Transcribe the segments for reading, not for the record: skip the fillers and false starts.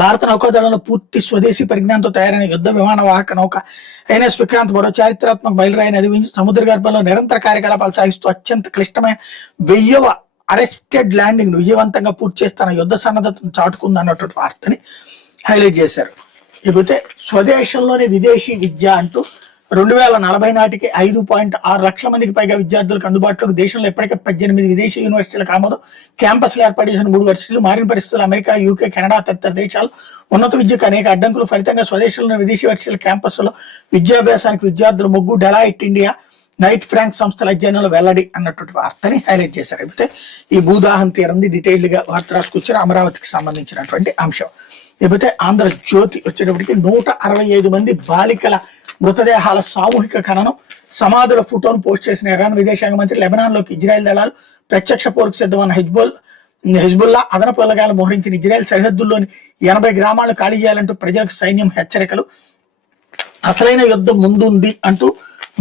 భారత నౌకాదళంలో పూర్తి స్వదేశీ పరిజ్ఞానంతో తయారైన యుద్ధ విమాన వాహక నౌక ఐఎన్ఎస్ విక్రాంత్ మరో చారిత్రాత్మక బయలురాయిని అధివించి సముద్ర గర్భంలో నిరంతర కార్యకలాపాలు సాగిస్తూ అత్యంత క్లిష్టమైన 1000వ అరెస్టెడ్ ల్యాండింగ్ విజయవంతంగా పూర్తి చేస్తున్న యుద్ధ సన్నద్ధతను చాటుకుంది అన్నటువంటి వార్తని హైలైట్ చేశారు. ఇకపోతే స్వదేశంలోనే విదేశీ విద్య అంటూ 2040 నాటికి 5.6 లక్షల మందికి పైగా విద్యార్థులకు అందుబాటులోకి దేశంలో ఇప్పటికే 18 విదేశీ యూనివర్సిటీలకు ఆమోదం, క్యాంపస్లు ఏర్పాటు చేసిన 3 వర్సిటీలు. మారిన పరిస్థితులు అమెరికా, యూకే, కెనడా తదితర దేశాలు ఉన్నత విద్యకు అనేక అడ్డంకులు ఫలితంగా స్వదేశంలోని విదేశీ వర్సిటీల క్యాంపస్లో విద్యాభ్యాసానికి విద్యార్థులు మొగ్గు. డెలాయిట్ ఇండియా, నైట్ ఫ్రాంక్ సంస్థల అధ్యయనంలో వెల్లడి అన్నటువంటి వార్తని హైలైట్ చేశారు. అయితే ఈ భూదాహం తీరంది డీటెయిల్డ్ గా వార్త రాసుకొచ్చారు, అమరావతికి సంబంధించినటువంటి అంశం. లేకపోతే ఆంధ్రజ్యోతి వచ్చేటప్పటికి 165 మంది బాలికల మృతదేహాల సామూహిక ఖననం, సమాధుల ఫోటోను పోస్ట్ చేసిన ఇరాన్ విదేశాంగ మంత్రి. లెబనాన్లోకి ఇజ్రాయెల్ దళాలు ప్రత్యక్ష పోరుకు సిద్ధమన్న హెజ్బుల్లా అదనపు బలగాలు మోహరించిన ఇజ్రాయెల్ సరిహద్దుల్లోని 80 గ్రామాలను ఖాళీ చేయాలంటూ ప్రజలకు సైన్యం హెచ్చరికలు. అసలైన యుద్ధం ముందుంది అంటూ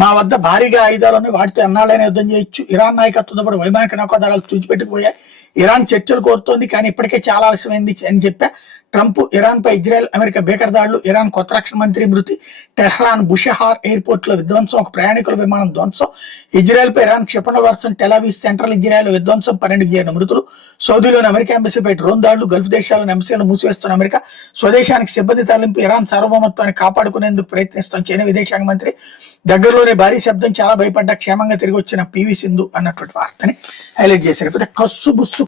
మా వద్ద భారీగా ఆయుధాలను వాటితో ఎన్నాళ్ళైనా యుద్ధం చేయొచ్చు. ఇరాన్ నాయకత్వంతో పాటు వైమానిక నౌకాదళాలు తుడిచిపెట్టుకుపోయాయి. ఇరాన్ చర్చలు కోరుతోంది కానీ ఇప్పటికే చాలా ఆలస్యమైంది అని చెప్పా ట్రంప్. ఇరాన్ పై ఇజ్రాయెల్, అమెరికా భీకర దాడులు. ఇరాన్ కొత్త రక్షణ మంత్రి మృతి. టెహ్రాన్ బుషహార్ ఎయిర్పోర్ట్ లో విధ్వంసం, ఒక ప్రయాణికుల విమానం ధ్వంసం. ఇజ్రాయెల్ పై ఇరాన్ క్షిపణుల వర్షం. టెలావీవ్ సెంట్రల్ ఇజ్రాయెల్ విధ్వంసం, 12కి చేరిన మృతులు. సౌదీలోని అమెరికా ఎంబసీపై డ్రోన్ దాడులు. గల్ఫ్ దేశాలను ఎంబసీలను మూసివేస్తున్న అమెరికా. స్వదేశానికి సిబ్బంది తరలింపు. ఇరాన్ సార్వభౌమత్వాన్ని కాపాడుకునేందుకు ప్రయత్నిస్తాం చైనా విదేశాంగ మంత్రి. దగ్గరలోనే భారీ శబ్దం, చాలా భయపడ్డా క్షేమంగా తిరిగి వచ్చిన పివి సింధు అన్నటువంటి వార్తని హైలైట్ చేశారు. కస్సు బుస్సు